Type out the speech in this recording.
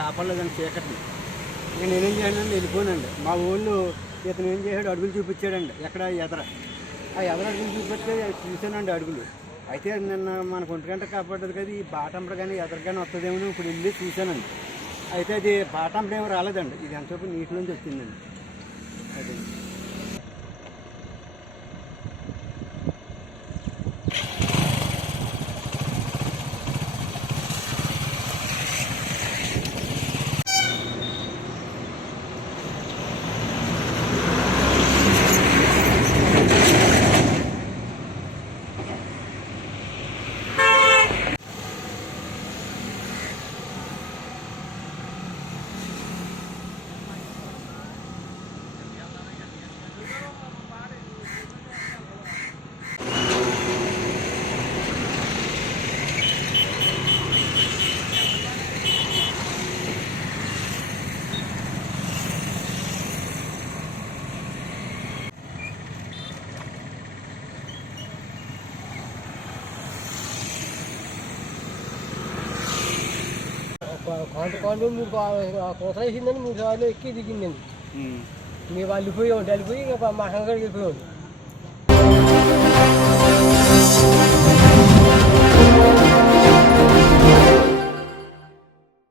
కాపాడలేదండి చీకటిని. నేనేం చేశానండి వెళ్ళిపోయానండి. మా ఊళ్ళో ఇతను ఏం చేశాడు అడుగులు చూపించాడండి ఎక్కడ ఎదర. ఆ ఎదర అడుగులు చూపిస్తే చూశానండి అడుగులు. అయితే నిన్న మనకు 1 గంట కాపాడదు కదా ఈ బాటంపడ కానీ ఎదర కానీ వస్తుందేమో ఇప్పుడు వెళ్ళి చూశానండి. అయితే అది బాటంపడ ఏమో రాలేదండి. ఇది ఎంతసేపు నీటిలోంచి వచ్చిందండి. అదే కాంటు 3 కోతలు వేసిందని 3 సార్లు ఎక్కి దిగిందండి. మేము వెళ్ళిపోయాం. వెళ్ళిపోయి ఇంకా మా సంగడికి వెళ్ళిపోయాం.